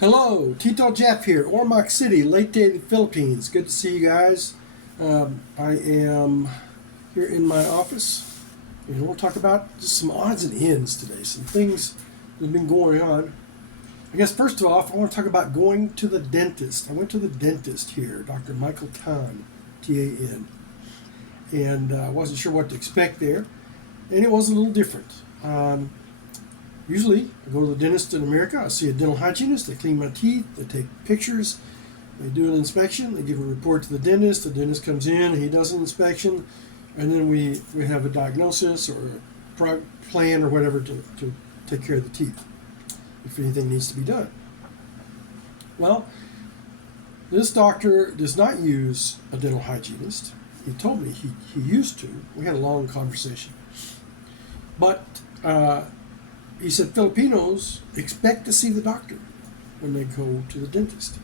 Hello, Tito Jeff here, Ormoc City, Leyte the Philippines. Good to see you guys. I am here in my office, and we'll talk about just some odds and ends today, some things that have been going on. I guess first of all, I want to talk about going to the dentist. I went to the dentist here, Dr. Michael Tan, Tan, and I wasn't sure what to expect there, and it was a little different. Usually, I go to the dentist in America, I see a dental hygienist, they clean my teeth, they take pictures, they do an inspection, they give a report to the dentist comes in, he does an inspection, and then we have a diagnosis or a plan or whatever to take care of the teeth, if anything needs to be done. Well, this doctor does not use a dental hygienist. He told me he used to. We had a long conversation. But he said Filipinos expect to see the doctor when they go to the dentist.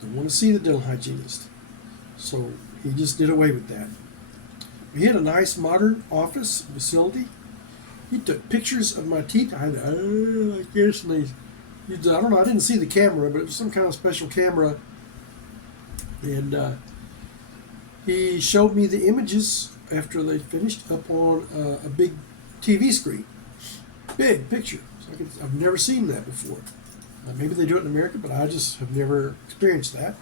Don't want to see the dental hygienist. So he just did away with that. We had a nice modern office facility. He took pictures of my teeth. I guess they used, I don't know, I didn't see the camera, but it was some kind of special camera. And he showed me the images after they finished up on a big TV screen. Big picture. So I've never seen that before. Maybe they do it in America, but I just have never experienced that.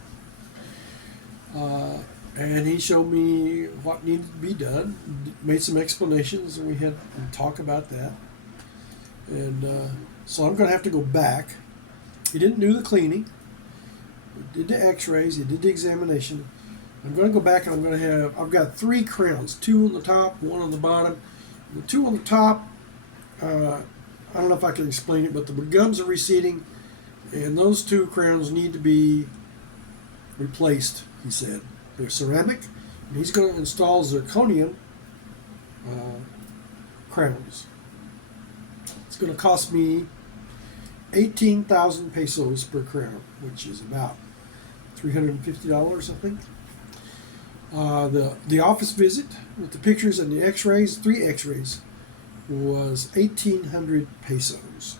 And he showed me what needed to be done, made some explanations, and we had a talk about that. And so I'm going to have to go back. He didn't do the cleaning. He did the x-rays. He did the examination. I'm going to go back and I've got 3 crowns, 2 on the top, 1 on the bottom. The 2 on the top, I don't know if I can explain it, but the gums are receding, and those 2 crowns need to be replaced, he said. They're ceramic, and he's going to install zirconium crowns. It's going to cost me 18,000 pesos per crown, which is about $350, I think. The office visit with the pictures and the x-rays, 3 x-rays, was 1,800 pesos.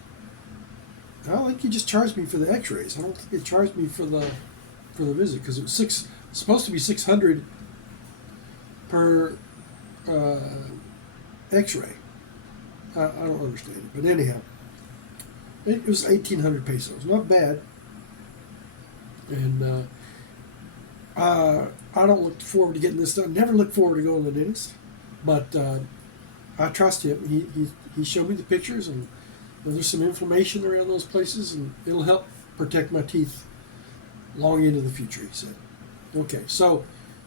I don't think he just charged me for the x-rays. I don't think he charged me for the visit, because it was supposed to be 600 per x-ray. I don't understand it, but anyhow, it was 1,800 pesos. Not bad. And I don't look forward to getting this done. Never look forward to going to the dentist, but I trust him. He showed me the pictures, and there's some inflammation around those places, and it'll help protect my teeth long into the future, he said. Okay, so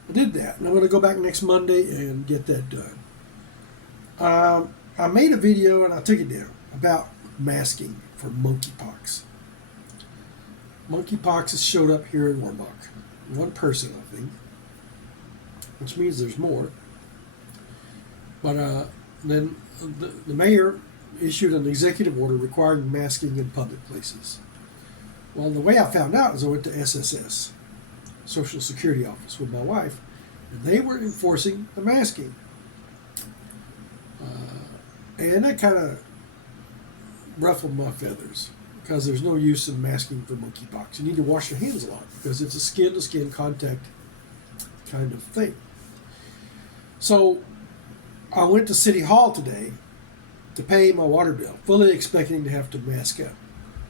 I did that, and I'm going to go back next Monday and get that done. I made a video, and I took it down, about masking for monkeypox. Monkeypox has showed up here in Ormoc. 1 person, I think, which means there's more. But then the mayor issued an executive order requiring masking in public places. Well, the way I found out is I went to SSS, Social Security Office, with my wife, and they were enforcing the masking. And that kind of ruffled my feathers, because there's no use in masking for monkeypox. You need to wash your hands a lot, because it's a skin-to-skin contact kind of thing. So I went to City Hall today to pay my water bill, fully expecting to have to mask up.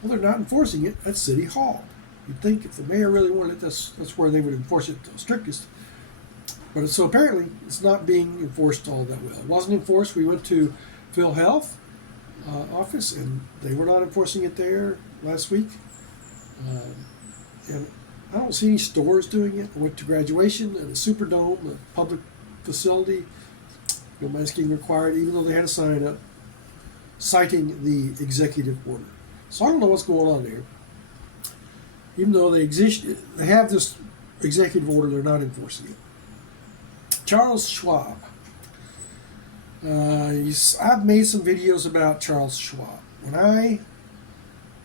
Well, they're not enforcing it at City Hall. You'd think if the mayor really wanted it, that's where they would enforce it the strictest. But so apparently it's not being enforced all that well. It wasn't enforced. We went to Phil Health office, and they were not enforcing it there last week. And I don't see any stores doing it. I went to graduation at the Superdome, the public facility. No masking required, even though they had a sign up citing the executive order. So I don't know what's going on there. Even though they have this executive order, they're not enforcing it. Charles Schwab. I've made some videos about Charles Schwab. When I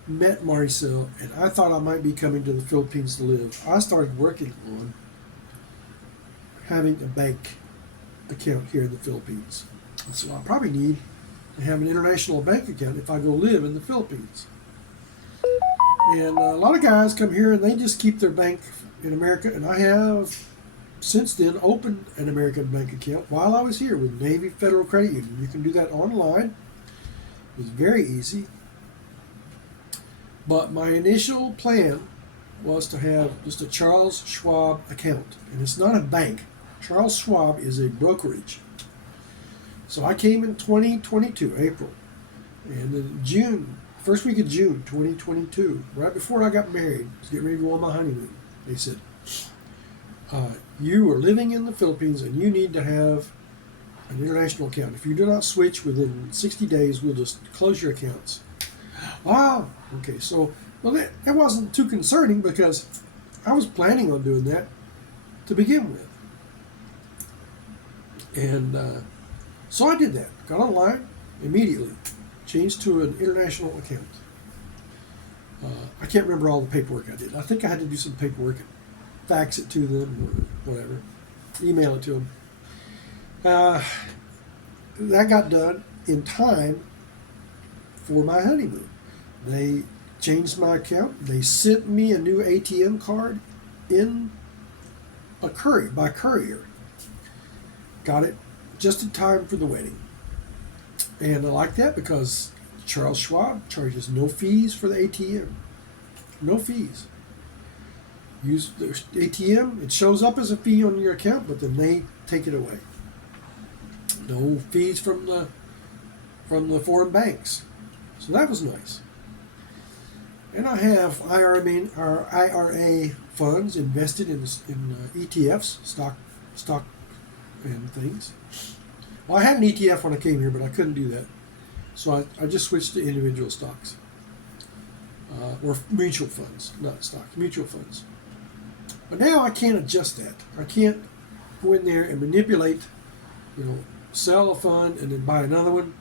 met Maricel and I thought I might be coming to the Philippines to live, I started working on having a bank account here in the Philippines. And so I probably need to have an international bank account if I go live in the Philippines. And a lot of guys come here and they just keep their bank in America. And I have since then opened an American bank account while I was here with Navy Federal Credit Union. You can do that online. It's very easy. But my initial plan was to have just a Charles Schwab account. And it's not a bank. Charles Schwab is a brokerage. So I came in 2022, April. And in June, first week of June 2022, right before I got married, I was getting ready to go on my honeymoon, they said, you are living in the Philippines and you need to have an international account. If you do not switch within 60 days, we'll just close your accounts. Wow. Okay, so well, that wasn't too concerning because I was planning on doing that to begin with. And so I did that. Got online immediately. Changed to an international account. I can't remember all the paperwork I did. I think I had to do some paperwork and fax it to them or whatever. Email it to them. That got done in time for my honeymoon. They changed my account. They sent me a new ATM card in a by courier. Got it just in time for the wedding. And I like that because Charles Schwab charges no fees for the ATM. No fees. Use the ATM, it shows up as a fee on your account, but then they take it away. No fees from the foreign banks. So that was nice. And I have IRA funds invested in ETFs, stock and things. Well, I had an ETF when I came here, but I couldn't do that. So I just switched to individual stocks. Or mutual funds, not stocks, mutual funds. But now I can't adjust that. I can't go in there and manipulate, sell a fund and then buy another one.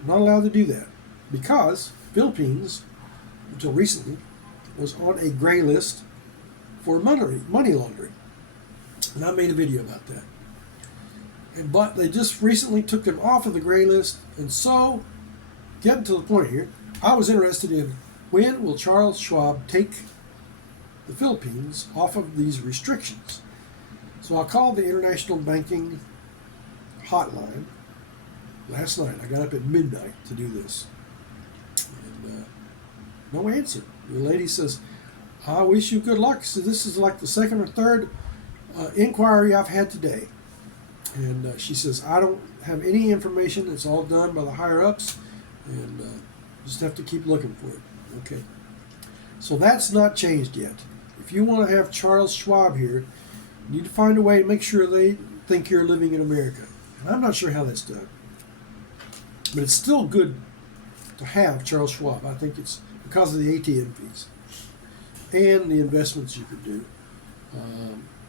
I'm not allowed to do that because Philippines, until recently, was on a gray list for money laundering. And I made a video about that. But they just recently took them off of the gray list. And so, getting to the point here, I was interested in when will Charles Schwab take the Philippines off of these restrictions. So I called the International Banking Hotline last night. I got up at midnight to do this. And no answer. The lady says, I wish you good luck. So this is like the second or third inquiry I've had today. And she says, I don't have any information. It's all done by the higher-ups. And just have to keep looking for it. Okay. So that's not changed yet. If you want to have Charles Schwab here, you need to find a way to make sure they think you're living in America. And I'm not sure how that's done. But it's still good to have Charles Schwab. I think it's because of the ATM fees and the investments you could do.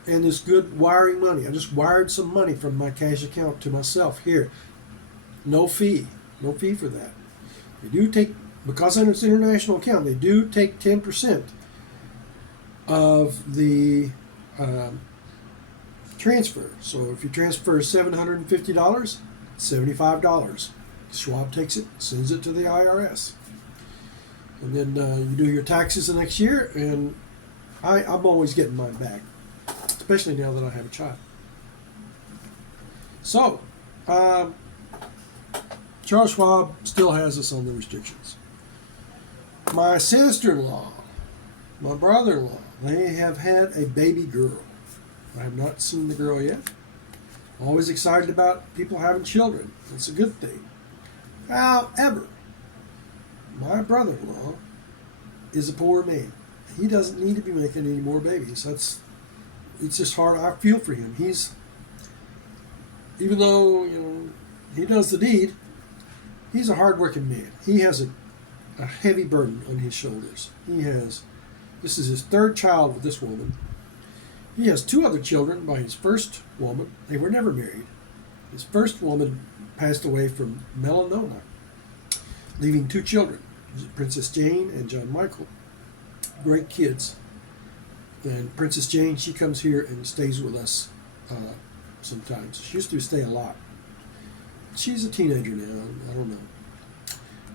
And this good wiring money. I just wired some money from my cash account to myself here. No fee. No fee for that. They do take, because it's an international account, they do take 10% of the transfer. So if you transfer $750, $75. Schwab takes it, sends it to the IRS. And then you do your taxes the next year, and I'm always getting mine back, especially now that I have a child. So, Charles Schwab still has us on the restrictions. My sister-in-law, my brother-in-law, they have had a baby girl. I have not seen the girl yet. Always excited about people having children. That's a good thing. However, my brother-in-law is a poor man. He doesn't need to be making any more babies. It's just hard. I feel for him. Even though he does the deed, he's a hard-working man. He has a heavy burden on his shoulders. This is his third child with this woman. He has two other children by his first woman. They were never married. His first woman passed away from melanoma, leaving two children, Princess Jane and John Michael. Great kids. And Princess Jane, she comes here and stays with us sometimes. She used to stay a lot. She's a teenager now. I don't know.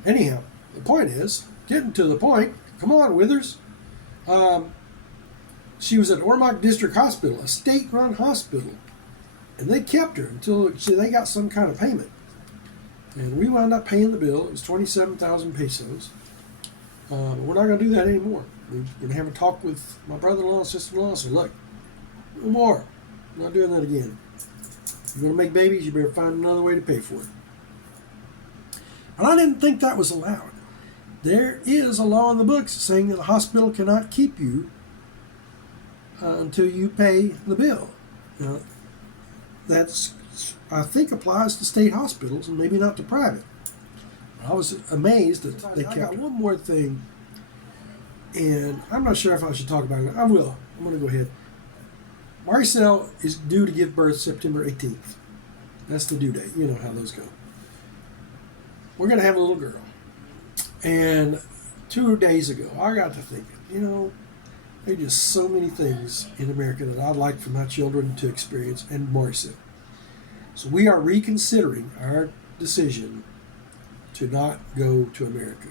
Anyhow, the point is, getting to the point, Come on, Withers. She was at Ormoc District Hospital, a state-run hospital, and they kept her until they got some kind of payment. And we wound up paying the bill. It was 27,000 pesos. We're not going to do that anymore. We're going to have a talk with my brother-in-law and sister-in-law and say, look, no more. I'm not doing that again. If you're going to make babies, you better find another way to pay for it. And I didn't think that was allowed. There is a law in the books saying that the hospital cannot keep you until you pay the bill. Now, that's, I think, applies to state hospitals and maybe not to private. I was amazed that they kept. I got one more thing, and I'm not sure if I should talk about it. I will. I'm going to go ahead. Marcel is due to give birth September 18th. That's the due date. You know how those go. We're going to have a little girl. And 2 days ago, I got to thinking, there are just so many things in America that I'd like for my children to experience, and Marcel. So we are reconsidering our decision to not go to America.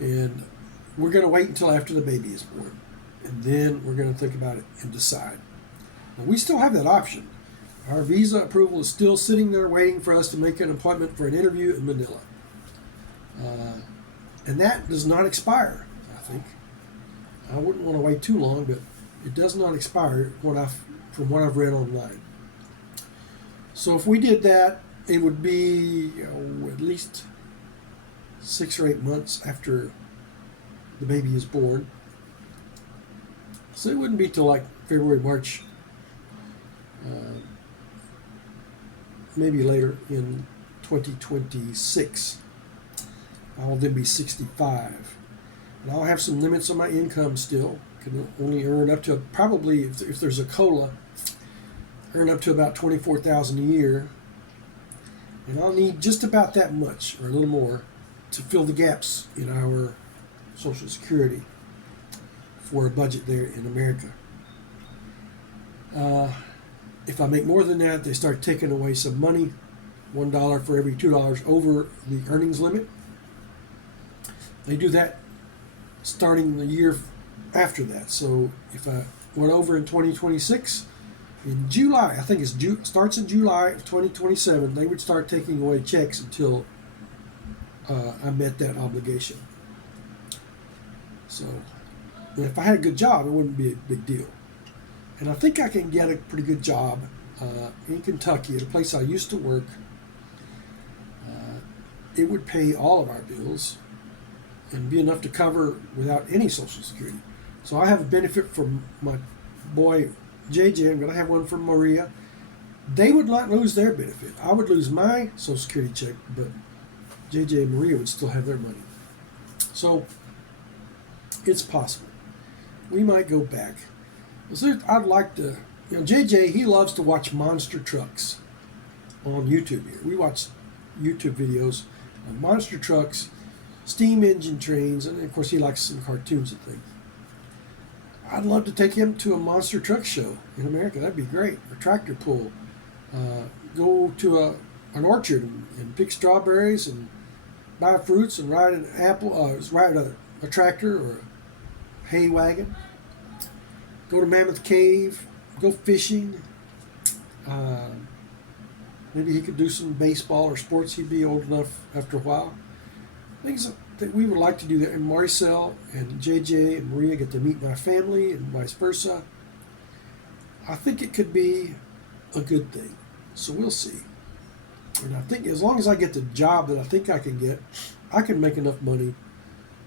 And we're going to wait until after the baby is born. And then we're going to think about it and decide. Now, we still have that option. Our visa approval is still sitting there waiting for us to make an appointment for an interview in Manila. And that does not expire, I think. I wouldn't want to wait too long, but it does not expire from what I've read online. So if we did that, it would be at least 6 or 8 months after the baby is born. So it wouldn't be till like February, March, maybe later in 2026. I'll then be 65. And I'll have some limits on my income still. Can only earn up to, probably, if there's a COLA, earn up to about $24,000 a year. And I'll need just about that much, or a little more, to fill the gaps in our Social Security for a budget there in America. If I make more than that, they start taking away some money, $1 for every $2 over the earnings limit. They do that starting the year after that. So if I went over in 2026, in July, I think starts in July of 2027, they would start taking away checks until I met that obligation. So if I had a good job, it wouldn't be a big deal. And I think I can get a pretty good job in Kentucky at a place I used to work. It would pay all of our bills and be enough to cover without any Social Security. So I have a benefit from my boy JJ. I'm going to have one from Maria. They would not lose their benefit. I would lose my Social Security check, but JJ and Maria would still have their money. So it's possible. We might go back. I'd like to, JJ, he loves to watch monster trucks on YouTube here. We watch YouTube videos of monster trucks, steam engine trains, and of course he likes some cartoons and things. I'd love to take him to a monster truck show in America. That'd be great. A tractor pull. Go to an orchard and pick strawberries and buy fruits and ride an apple. Ride a tractor or a hay wagon. Go to Mammoth Cave. Go fishing. Maybe he could do some baseball or sports. He'd be old enough after a while. Things that we would like to do there. And Marcel and JJ and Maria get to meet my family and vice versa. I think it could be a good thing. So we'll see. And I think as long as I get the job that I think I can get, I can make enough money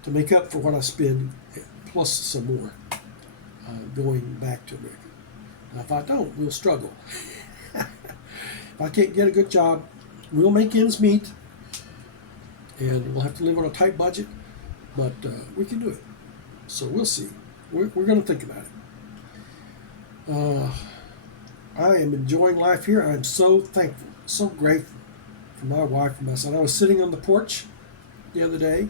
to make up for what I spend, plus some more, going back to America. Now, if I don't, we'll struggle. If I can't get a good job, we'll make ends meet. And we'll have to live on a tight budget, but we can do it. So we'll see. We're going to think about it. I am enjoying life here. I am so thankful, so grateful for my wife and my son. I was sitting on the porch the other day,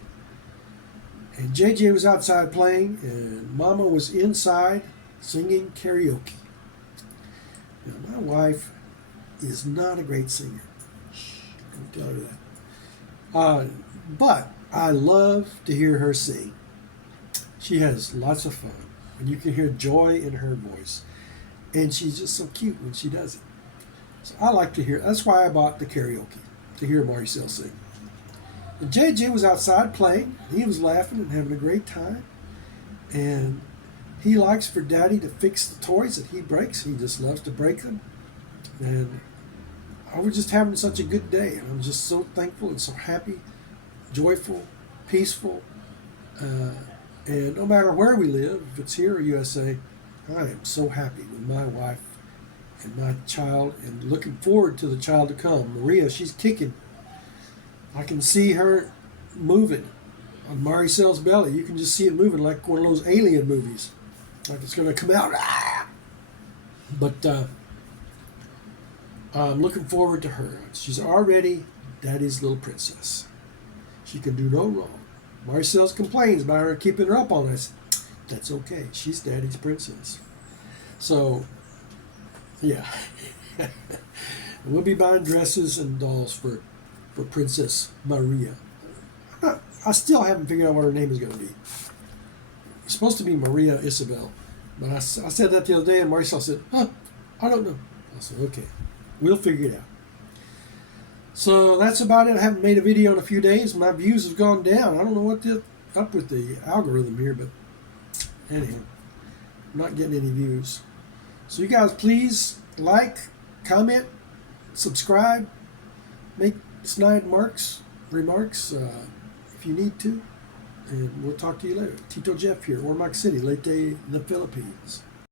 and JJ was outside playing, and Mama was inside singing karaoke. Now, my wife is not a great singer. I'll tell her that. But I love to hear her sing. She has lots of fun, and you can hear joy in her voice. And she's just so cute when she does it. So I like to hear. That's why I bought the karaoke, to hear Maricel sing. And JJ was outside playing. He was laughing and having a great time. And he likes for Daddy to fix the toys that he breaks. He just loves to break them. And I was just having such a good day. And I'm just so thankful and so happy, joyful, peaceful. And no matter where we live, if it's here or USA, I am so happy with my wife and my child and looking forward to the child to come. Maria, she's kicking. I can see her moving on Maricel's belly. You can just see it moving like one of those alien movies. Like it's going to come out. But I'm looking forward to her. She's already Daddy's little princess. She can do no wrong. Maricel complains about her keeping her up on us. That's okay. She's Daddy's princess. So, yeah. We'll be buying dresses and dolls for Princess Maria. I still haven't figured out what her name is going to be. It's supposed to be Maria Isabel. But I said that the other day, and Maricel said, I don't know. I said, okay. We'll figure it out. So that's about it. I haven't made a video in a few days. My views have gone down. I don't know what's up with the algorithm here, but anyhow, I'm not getting any views. So you guys please like, comment, subscribe, make snide remarks if you need to. And we'll talk to you later. Tito Jeff here, Ormoc City, Leyte the Philippines.